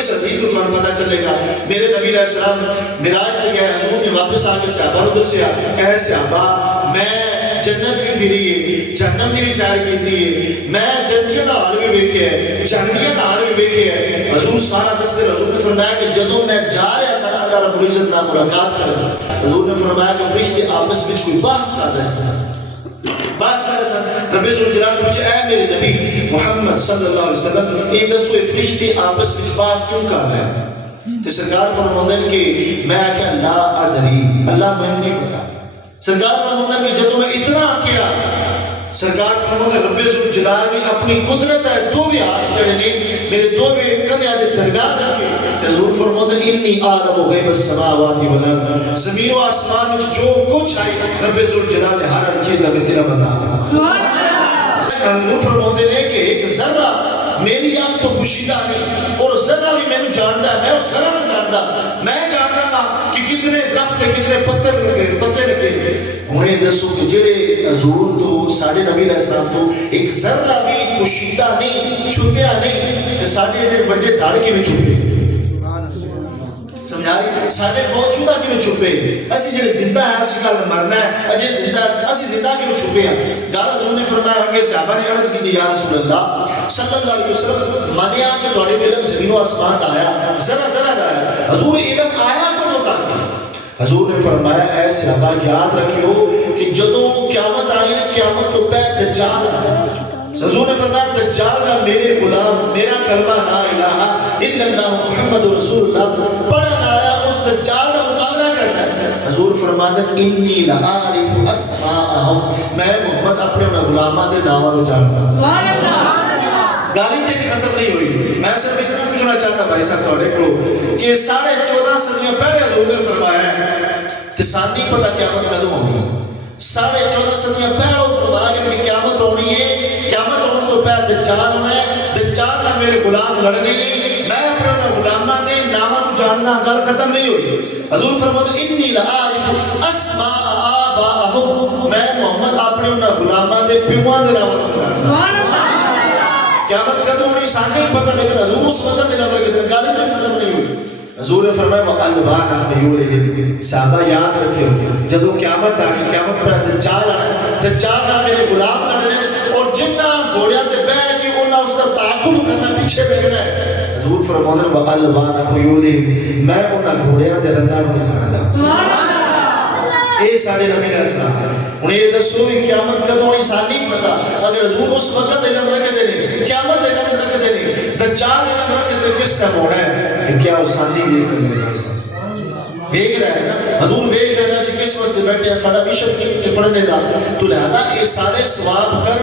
اس حدیث کو پتہ چلے گا میرے نبی علیہ السلام معراج پہ گئے، حضور نے واپس آ کے صحابہ کو دسیا کہ صحابہ میں جنت بھی پھری ہے، جہنم بھی سیر کیتی ہے، میں جنتیاں دا حال بھی ویکھیا ہے، جہنمیاں دا حال بھی ویکھیا ہے۔ حضور سارا دستے، حضور نے فرمایا کہ جدوں میں جا رہا سا اللہ رب العزت نال ملاقات کرن، حضور نے فرمایا کہ فرشتے آپس وچ کوئی بحث کر رہے سن، بحث کر رہے سن۔ رب ذوالجلال نے پوچھا اے میرے نبی محمد صلی اللہ علیہ وسلم یہ دسو یہ فرشتے آپس وچ بحث کیوں کر رہے ہیں؟ تو سرکار فرماتے ہیں کہ میں کیا لا ادری، اللہ میں نہیں پتا۔ سرکار فرماتے ہیں کہ جدوں میں اتنا کیا، سرکار فرماتے ہیں رب ذوالجلال نے اپنی قدرت ہے دو ہاتھ جڑے نے میرے دو کندھیاں دے درمیان رکھے، حضور فرماتے ہیں انی اعلم غیب السماوات والارض، زمین و آسمان میں جو کچھ ہے رب ذوالجلال نے ہر چیز کا علم عطا فرمایا۔ سبحان اللہ۔ حضور فرماتے ہیں کہ ایک ذرہ میری آنکھ تو پوشیدہ نہیں اور ذرہ بھی میں جانتا ہے، میں اس ذرہ نہیں جانتا، میں جانتا ہوں کہ کتنے درخت پہ کتنے پتھر لگے پتے لگے۔ انہیں دسو کہ جڑے حضور تو ساڈے نبی علیہ السلام تو ایک ذرہ بھی پوشیدہ نہیں، چھپیا نہیں، ساڈے جڑے بڑے دھڑ کے بھی چھپے، سمجھائی ساڈے موجودہ کے بھی چھپے، اسی جڑے زندہ ہیں اسی کل مرنا ہے، اجے زندہ اسی زندہ کے بھی چھپے ہیں۔ گل حضور نے فرمایا ہوں کہ صحابہ نے عرض کی یا رسول اللہ صلی اللہ علیہ وسلم مانیا کہ تھوڑے علم زمین و آسمان دا آیا، ذرا ذرا دا آیا، حضور علم آیا کدوں تک؟ حضور نے فرمایا اے صحابہ یاد رکھیو کہ جدوں قیامت آئی نا، قیامت تو پہلے دجال آیا۔ حضور نے فرمایا دجال نہ میرے غلام میرا کلمہ لا الہ الا اللہ محمد رسول اللہ پڑھن آیا، اس دجال کا مقابلہ کرنا ہے۔ حضور فرماتے ہیں انی لعارف اسماءہم، میں محمد اپنے غلاماں دے ناماں نوں جاندا۔ سبحان اللہ۔ گالی تے بھی ختم نہیں ہوئی، میں صرف اتنا پوچھنا چاہتا بھائی صاحب تھوڑے کو کہ 14.5 صدیاں پہلے حضور نے فرمایا ہے تے سانوں نہیں پتہ قیامت کدوں ہونی ہے۔ 14.5 صدیاں پہلے فرمایا کہ قیامت ہونی ہے، قیامت ہونے تو پہلے دجال ہونا ہے، دجال نہ میرے غلام لڑنے نہیں، میں اپنے غلاماں دے ناماں نوں جاننا، گل ختم نہیں ہوئی۔ حضور فرماتے ہیں انی لعارف اسماء آباءہم، میں محمد اپنے انہاں غلاماں دے پیواں دے نام جاندا۔ سبحان اللہ۔ قیامت کدوں ہونی سانوں نہیں پتہ، لیکن حضور اس وقت نمبر کتنے گل تے ختم نہیں ہوئی۔ حضور نے فرمایا وَقَلْبَانَ خَيُولِهِ، صحابہ یاد رکھو جدوں قیامت آنی، قیامت پر دجال آنا، دجال نہ میرے غلام لڑنے اور جنہ گھوڑیاں تے بیٹھ کے انہاں اس دا تعاقب کرنا پیچھے لگنا ہے۔ حضور فرماتے ہیں وَقَلْبَانَ خَيُولِهِ، میں انہاں گھوڑیاں دے رنگاں نوں جاندا۔ سبحان اللہ۔ اے ساڈے نبی علیہ السلام ہن یہ دسو کہ قیامت کدوں ہونی سانوں نہیں پتہ، اگر حضور اس وقت علم رکھدے نے، قیامت علم رکھدے نے، دجال علم رکھدے نے، کس ٹائم ہونا ہے کہ کیا وہ سانجی دیکھ رہے میرے بھائی صاحب دیکھ رہے ہیں نا، حضور دیکھ رہے ہیں، اسی کس واسطے بیٹھے ہیں، ساڈا مشن پڑھنے دا، تو لہذا یہ سارے ثواب کر